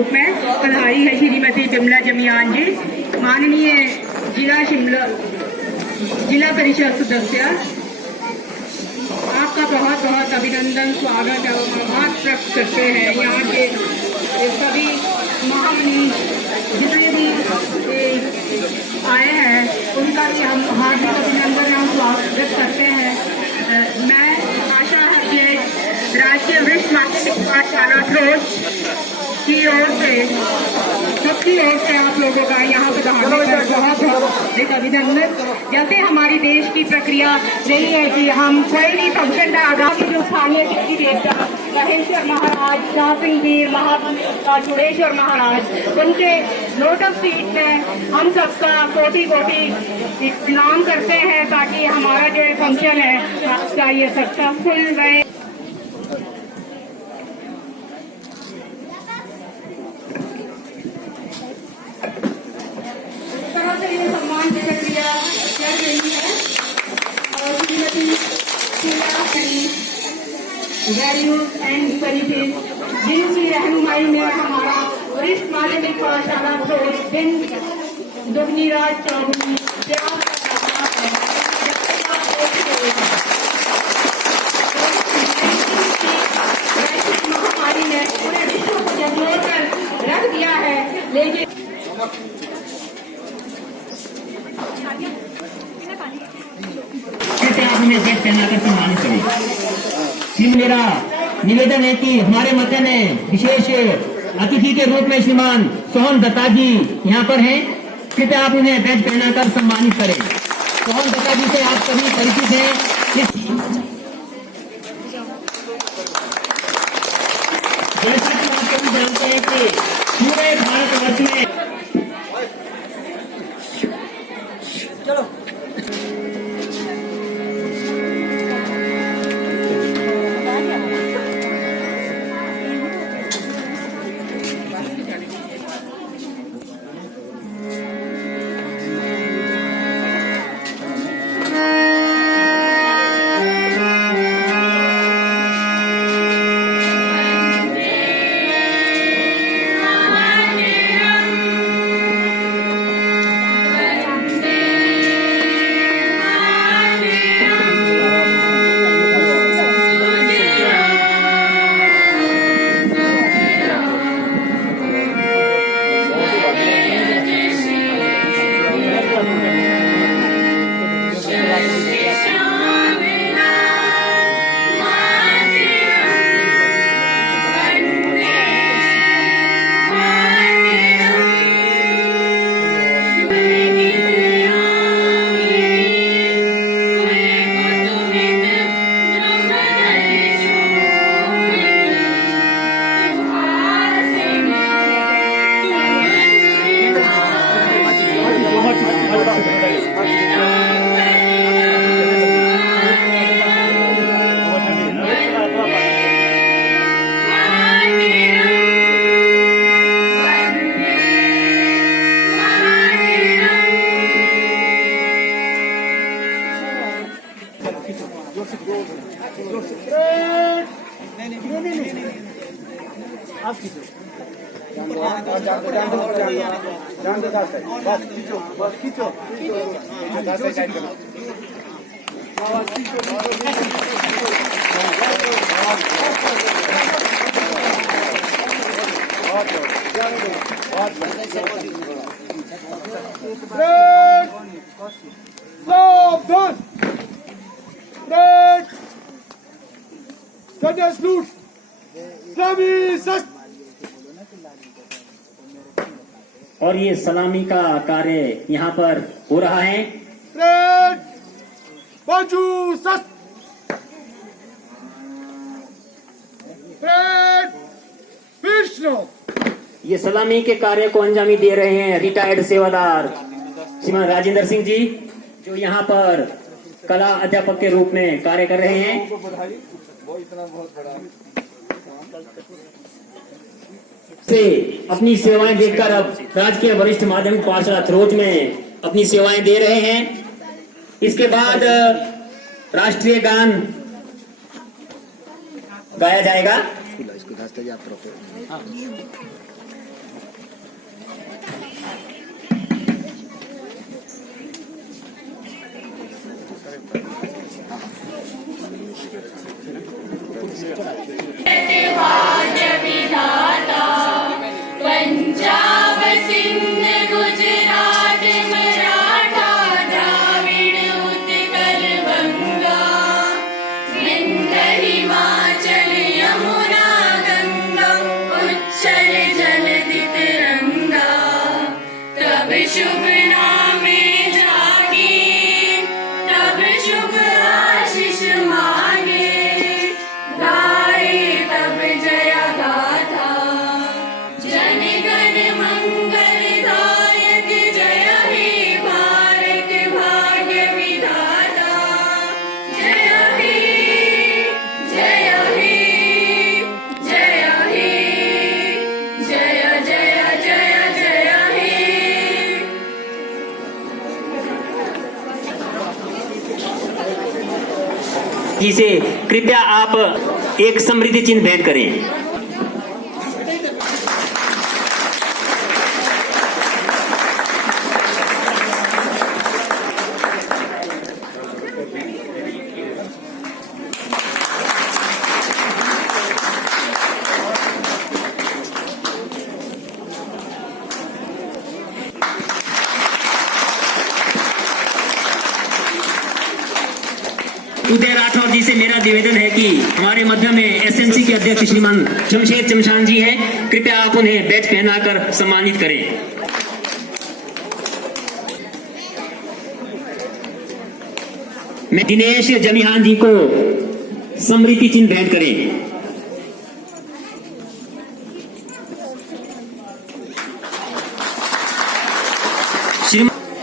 रूप में बधाई है श्रीमती बिमला जमियान जी, माननीय जिला परिषद सदस्य। आपका बहुत बहुत अभिनंदन, स्वागत है और आभार व्यक्त करते हैं। यहाँ के सभी महामनीष जितने भी आए हैं उनका भी हम हार्दिक अभिनंदन और स्वागत करते हैं। मैं आशा है कि राष्ट्रीय वरिष्ठ माध्यमिक पाठशाला थ्रोट की ओर से, सबकी ओर से आप लोगों का यहाँ पे बहुत बहुत अभिनंदन। जैसे हमारी देश की प्रक्रिया रही है कि हम कोई भी फंक्शन का आगामी जो स्थानीय देवी देवता महेश्वर महाराज, सिंह वीर चुड़ेश्वर महाराज, उनके लोटस फीट में हम सबका कोटि कोटि प्रणाम करते हैं ताकि हमारा जो फंक्शन है आपका ये सक्सेसफुल रहे। सम्मान की प्रक्रिया चल रही है और श्रीमती वैल्यूज एंड सर्विसेज जिनकी रहनुमाई में हमारा वरिष्ठ माध्यमिक पाठशाला दिन दुगनीराज चौधरी महामारी ने पूरे विश्व को झंझोर कर रख दिया है, लेकिन आप हमें बैग पहनाकर सम्मानित करें। मेरा निवेदन है कि हमारे मध्य में विशेष अतिथि के रूप में श्रीमान सोहन दत्ता जी यहाँ पर हैं। कृपया आप उन्हें बैग पहनाकर सम्मानित करें। सोहन दत्ता जी से आप सभी परिचित हैं। जैसा कि आप सभी जानते हैं कि पूरे भारतवर्ष में और ये सलामी का कार्य यहाँ पर हो रहा है। ये सलामी के कार्य को अंजामी दे रहे हैं रिटायर्ड सेवादार श्रीमान राजेंद्र सिंह जी, जो यहाँ पर कला अध्यापक के रूप में कार्य कर रहे हैं। से अपनी सेवाएं देकर अब राजकीय वरिष्ठ माध्यमिक पाठशाला थ्रोज में अपनी सेवाएं दे रहे हैं। इसके बाद राष्ट्रीय गान गाया जाएगा। शुभ नामे जागे, तब शुभ आशीष मांगे, गाए तब जया गाथा, जन गण मंगलदायक, जय हे भारत भाग्य विधाता, जय हे, जय हे, जय हे, जय जय जय जय हे। जी से कृपया आप एक समृद्धि चिन्ह भेंट करें। उदय राठौर जी से मेरा निवेदन है कि हमारे मध्य में एसएमसी के अध्यक्ष श्रीमान शमशेर चमशान जी हैं, कृपया आप उन्हें बैच पहनाकर सम्मानित करें। मैं दिनेश जमिहान जी को समृद्धि चिन्ह भेंट करें।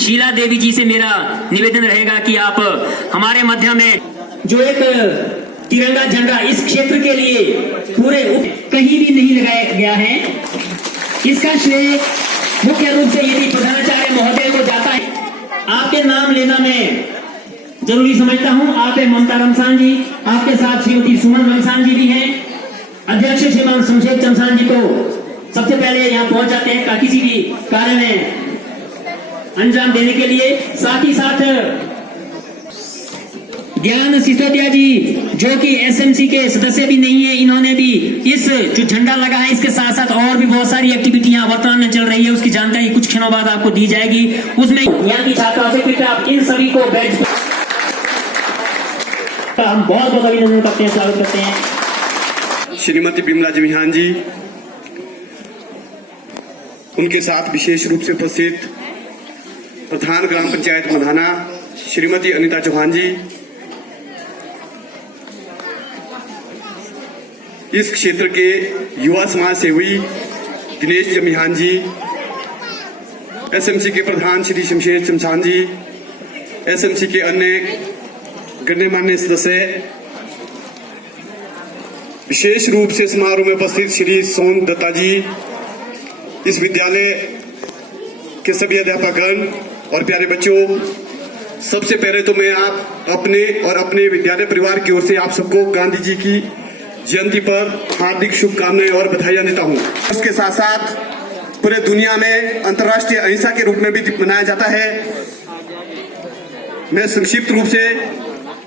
शीला देवी जी से मेरा निवेदन रहेगा कि आप हमारे मध्य में जो एक तिरंगा झंडा इस क्षेत्र के लिए पूरे कहीं भी नहीं लगाया गया है, इसका श्रेय मुख्य रूप से यदि प्रधानाचार्य महोदय को जाता है। आपके नाम लेना मैं जरूरी समझता हूं। आप है ममता रमसान जी, आपके साथ श्रीमती सुमन रमसान जी भी हैं। अध्यक्ष श्रीमान शमशेर चमसान जी को सबसे पहले यहाँ पहुंच जाते हैं का किसी भी कार्य में अंजाम देने के लिए। साथ ही साथ ज्ञान सिसोदिया जी जो कि एसएमसी के सदस्य भी नहीं है, इन्होंने भी इस जो झंडा लगा है इसके साथ साथ और भी बहुत सारी एक्टिविटी यहाँ वर्तमान में चल रही है, उसकी जानकारी कुछ क्षणों बाद आपको दी जाएगी। उसमें यहाँ की छात्राओं से कृपया आप इन सभी को बैठ हम बहुत बहुत अभिनंदन करते हैं, स्वागत करते हैं। श्रीमती बिमला जमिहान जी, उनके साथ विशेष रूप से उपस्थित प्रधान ग्राम पंचायत मधाना श्रीमती अनीता चौहान जी, इस क्षेत्र के युवा समाज सेवी दिनेश जमिहान जी, एसएमसी के प्रधान श्री शमशेर चमसान जी, एसएमसी के अन्य गण्यमान्य सदस्य, विशेष रूप से समारोह में उपस्थित श्री सोन दत्ता जी, इस विद्यालय के सभी अध्यापकगण और प्यारे बच्चों, सबसे पहले तो मैं आप अपने और अपने विद्यालय परिवार की ओर से आप सबको गांधी जी की जयंती पर हार्दिक शुभकामनाएं और बधाइयां देता हूं। उसके साथ साथ पूरे दुनिया में अंतर्राष्ट्रीय अहिंसा के रूप में भी मनाया जाता है। मैं संक्षिप्त रूप से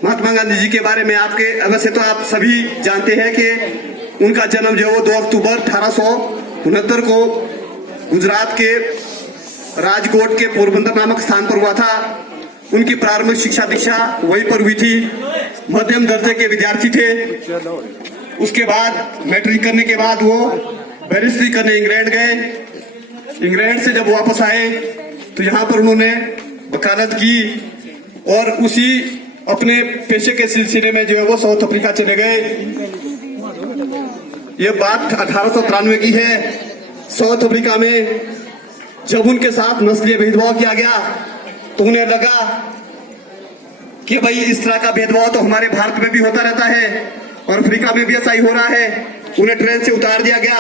महात्मा गांधी जी के बारे में आपके अवश्य तो आप सभी जानते हैं कि उनका जन्म जो है वो 2 अक्टूबर 1869 को गुजरात के राजकोट के पोरबंदर नामक स्थान पर हुआ था। उनकी प्रारंभिक शिक्षा दीक्षा वहीं पर हुई थी। मध्यम दर्जे के विद्यार्थी थे। उसके बाद मैट्रिक करने के बाद वो बैरिस्ट्री करने इंग्लैंड गए। इंग्लैंड से जब वापस आए तो यहाँ पर उन्होंने वकालत की और उसी अपने पेशे के सिलसिले में जो है वो साउथ अफ्रीका चले गए। ये बात 1893 की है। साउथ अफ्रीका में जब उनके साथ नस्लीय भेदभाव किया गया तो उन्हें लगा कि भाई इस तरह का भेदभाव तो हमारे भारत में भी होता रहता है और अफ्रीका में भी ऐसा ही हो रहा है। उन्हें ट्रेन से उतार दिया गया।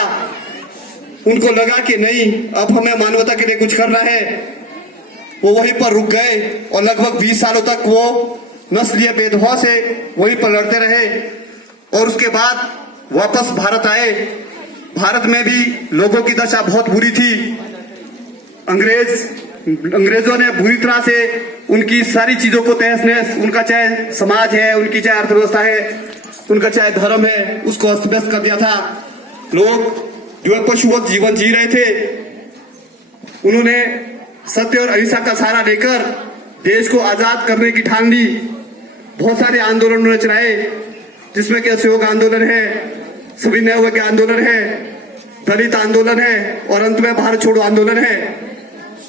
उनको लगा कि नहीं, अब हमें मानवता के लिए कुछ करना है। वो वहीं पर रुक गए और लगभग 20 सालों तक वो नस्लीय भेदभाव से वहीं पर लड़ते रहे और उसके बाद वापस भारत आए। भारत में भी लोगों की दशा बहुत बुरी थी। अंग्रेजों ने बुरी तरह से उनकी सारी चीजों को तहस नहस, उनका चाहे समाज है, उनकी चाहे अर्थव्यवस्था है, उनका चाहे धर्म है, उसको अस्त व्यस्त कर दिया था। लोग जो है पशुवत जीवन जी रहे थे। उन्होंने सत्य और अहिंसा का सहारा लेकर देश को आजाद करने की ठान ली। बहुत सारे आंदोलन उन्होंने चलाए, जिसमें कि असहयोग आंदोलन है, सविनय आंदोलन है, दलित आंदोलन है और अंत में भारत छोड़ो आंदोलन है।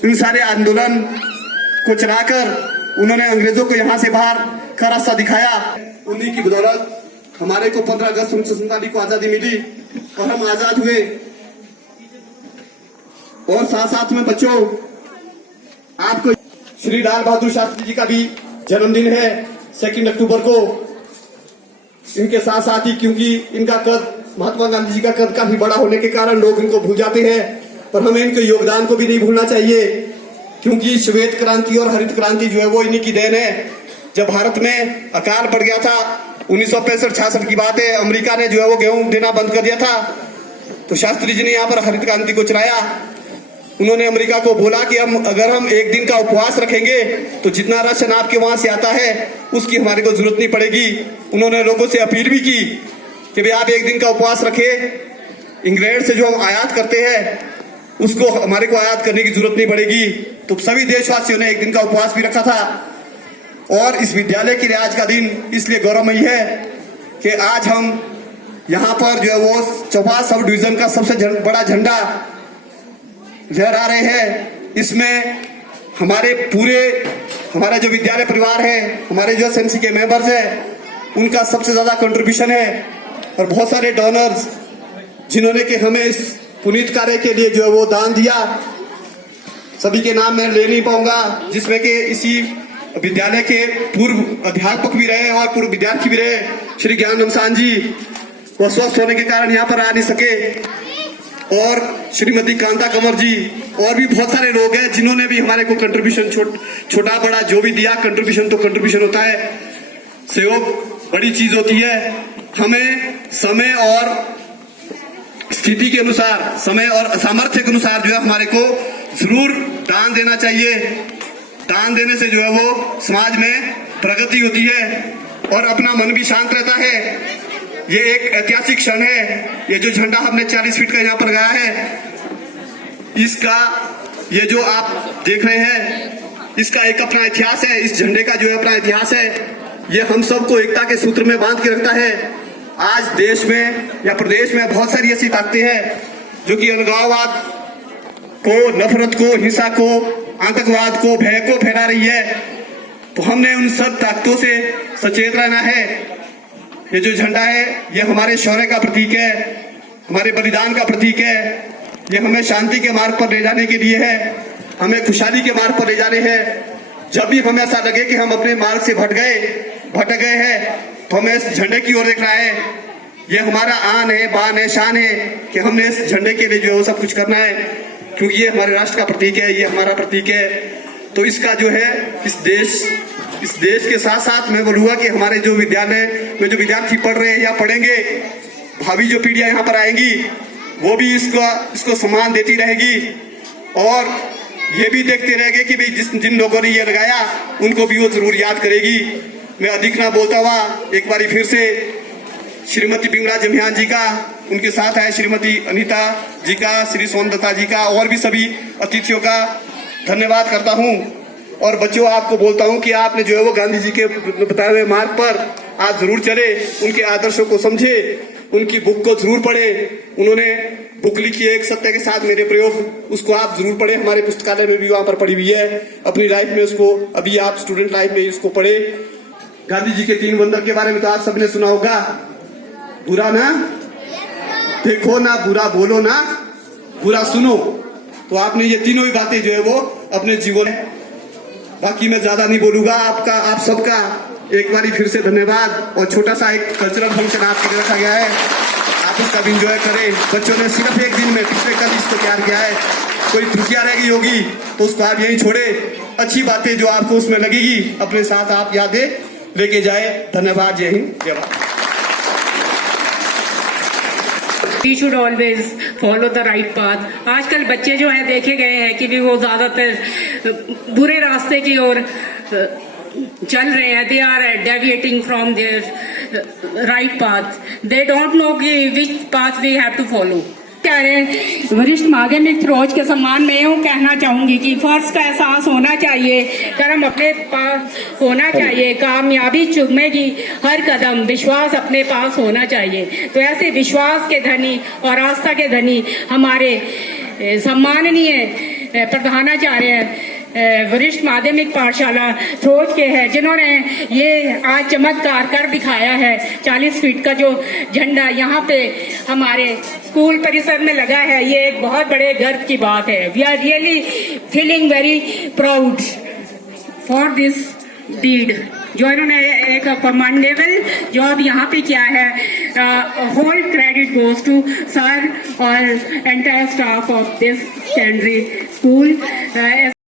इन सारे आंदोलन को चलाकर उन्होंने अंग्रेजों को यहाँ से बाहर का रास्ता दिखाया। उन्हीं की बदौलत हमारे को 15 अगस्त 1947 को आजादी मिली और हम आजाद हुए। और साथ साथ में बच्चों, आपको श्री लाल बहादुर शास्त्री जी का भी जन्मदिन है 2 अक्टूबर को। इनके साथ साथ ही, क्योंकि इनका कद, महात्मा गांधी जी का कद काफी बड़ा होने के कारण लोग इनको भूल जाते हैं, पर हमें इनके योगदान को भी नहीं भूलना चाहिए, क्योंकि श्वेत क्रांति और हरित क्रांति जो है वो इन्हीं की देन है। जब भारत में अकाल पड़ गया था 1965-66 की बात है, अमेरिका ने जो है वो गेहूं देना बंद कर दिया था, तो शास्त्री जी ने यहाँ पर हरित क्रांति को चलाया। उन्होंने अमेरिका को बोला कि अगर हम एक दिन का उपवास रखेंगे तो जितना राशन आपके वहां से आता है उसकी हमारे को जरूरत नहीं पड़ेगी। उन्होंने लोगों से अपील भी की कि भाई आप एक दिन का उपवास रखें, इंग्लैंड से जो हम आयात करते हैं उसको हमारे को आयात करने की जरूरत नहीं पड़ेगी। तो सभी देशवासियों ने एक दिन का उपवास भी रखा था। और इस विद्यालय के लिए आज का दिन इसलिए गौरवमयी है कि आज हम यहाँ पर जो है वो चौपा सब डिवीजन का सबसे बड़ा झंडा लहरा रहे हैं। इसमें हमारा जो विद्यालय परिवार है, हमारे जो एसएमसी के मेंबर्स हैं, उनका सबसे ज्यादा कंट्रीब्यूशन है। और बहुत सारे डोनर्स जिन्होंने कि हमें इस पुनीत कार्य के लिए जो है वो दान दिया, सभी के नाम मैं ले नहीं पाऊंगा, जिसमें कि इसी विद्यालय के पूर्व अध्यापक भी रहे और पूर्व विद्यार्थी भी रहे। श्री ज्ञान नमसान जी वो स्वस्थ होने के कारण यहाँ पर आ नहीं सके, और श्रीमती कांता कंवर जी, और भी बहुत सारे लोग हैं जिन्होंने भी हमारे को कंट्रीब्यूशन छोटा बड़ा जो भी दिया। कंट्रीब्यूशन तो कंट्रीब्यूशन होता है, सहयोग बड़ी चीज होती है। हमें समय और स्थिति के अनुसार, समय और सामर्थ्य के अनुसार जो है हमारे को जरूर दान देना चाहिए। दान देने से जो है वो समाज में प्रगति होती है और अपना मन भी शांत रहता है। ये एक ऐतिहासिक क्षण है। ये जो झंडा हमने 40 फीट का यहाँ पर लगाया है, इसका ये जो आप देख रहे हैं, इसका एक अपना इतिहास है। इस झंडे का जो है अपना इतिहास है। ये हम सबको एकता के सूत्र में बांध के रखता है। आज देश में या प्रदेश में बहुत सारी ऐसी ताकतें हैं जो कि अलगाववाद को, नफरत को, हिंसा को, आतंकवाद को, भय को फैला रही है। तो हमने उन सब ताकतों से सचेत रहना है। ये जो झंडा है ये हमारे शौर्य का प्रतीक है, हमारे बलिदान का प्रतीक है। ये हमें शांति के मार्ग पर ले जाने के लिए है, हमें खुशहाली के मार्ग पर ले जाने हैं। जब भी हमें ऐसा लगे कि हम अपने मार्ग से भटक गए हैं, तो हमें इस झंडे की ओर देखना है। ये हमारा आन है, बान है, शान है कि हमने इस झंडे के लिए जो है सब कुछ करना है, क्योंकि ये हमारे राष्ट्र का प्रतीक है, ये हमारा प्रतीक है। तो इसका जो है इस देश के साथ साथ मैं बोलूंगा कि हमारे जो विद्यालय में जो विद्यार्थी पढ़ रहे हैं या पढ़ेंगे, भावी जो पीढ़ियां यहाँ पर आएंगी वो भी इसको सम्मान देती रहेगी और ये भी देखते रहेंगे कि भाई जिन लोगों ने ये लगाया उनको भी वो जरूर याद करेगी। मैं अधिक ना बोलता हुआ एक बारी फिर से श्रीमती बिमला जमियान जी का, उनके साथ आए श्रीमती अनीता जी का, श्री सोनदत्ता जी का और भी सभी अतिथियों का धन्यवाद करता हूं। और बच्चों, आपको बोलता हूं कि आपने जो है वो गांधी जी के बताए हुए मार्ग पर आज जरूर चले, उनके आदर्शों को समझे, उनकी बुक को जरूर पढ़े। उन्होंने बुक लिखी है एक सत्य के साथ मेरे प्रयोग, उसको आप जरूर पढ़े। हमारे पुस्तकालय में भी वहां पर पढ़ी हुई है। अपनी लाइफ में उसको, अभी आप स्टूडेंट लाइफ में उसको पढ़े। गांधी जी के 3 वंदर के बारे में तो आप सबने सुना होगा। बुरा ना देखो, ना बुरा बोलो, ना बुरा सुनो। तो आपने ये तीनों ही बातें जो है वो अपने जीवन में, बाकी मैं ज्यादा नहीं बोलूंगा। आप सबका एक बारी फिर से धन्यवाद। और छोटा सा एक कल्चरल फंक्शन आपके लिए रखा गया है, आप उसका भी इंजॉय करें। बच्चों ने सिर्फ एक दिन में पिछले कल इसको तैयार किया है। कोई त्रुटियां रह गई होगी तो उसको आप यहीं छोड़े, अच्छी बातें जो आपको उसमें लगेगी अपने साथ आप यादें लेके जाए। धन्यवाद। जय हिंद, जय Bharat. We should always follow the right path. आजकल बच्चे जो हैं देखे गए हैं कि भी वो ज्यादातर बुरे रास्ते की ओर चल रहे हैं। They are deviating from their right path. They don't know कि which path we have to follow. कह रहे हैं वरिष्ठ माध्यमिक फिरोज के सम्मान में यूँ कहना चाहूंगी कि फर्ज का एहसास होना चाहिए, कर्म अपने पास होना चाहिए, कामयाबी चुमेगी हर कदम, विश्वास अपने पास होना चाहिए। तो ऐसे विश्वास के धनी और आस्था के धनी हमारे सम्माननीय प्रधानाचार्य वरिष्ठ माध्यमिक पाठशाला थ्रोज के हैं, जिन्होंने ये आज चमत्कार कर दिखाया है। 40 फीट का जो झंडा यहाँ पे हमारे स्कूल परिसर में लगा है, ये एक बहुत बड़े गर्व की बात है। We are really feeling very proud for this deed, जो इन्होंने एक कमांडेबल जॉब यहाँ पे किया है। Whole credit goes to sir और entire staff of this secondary school.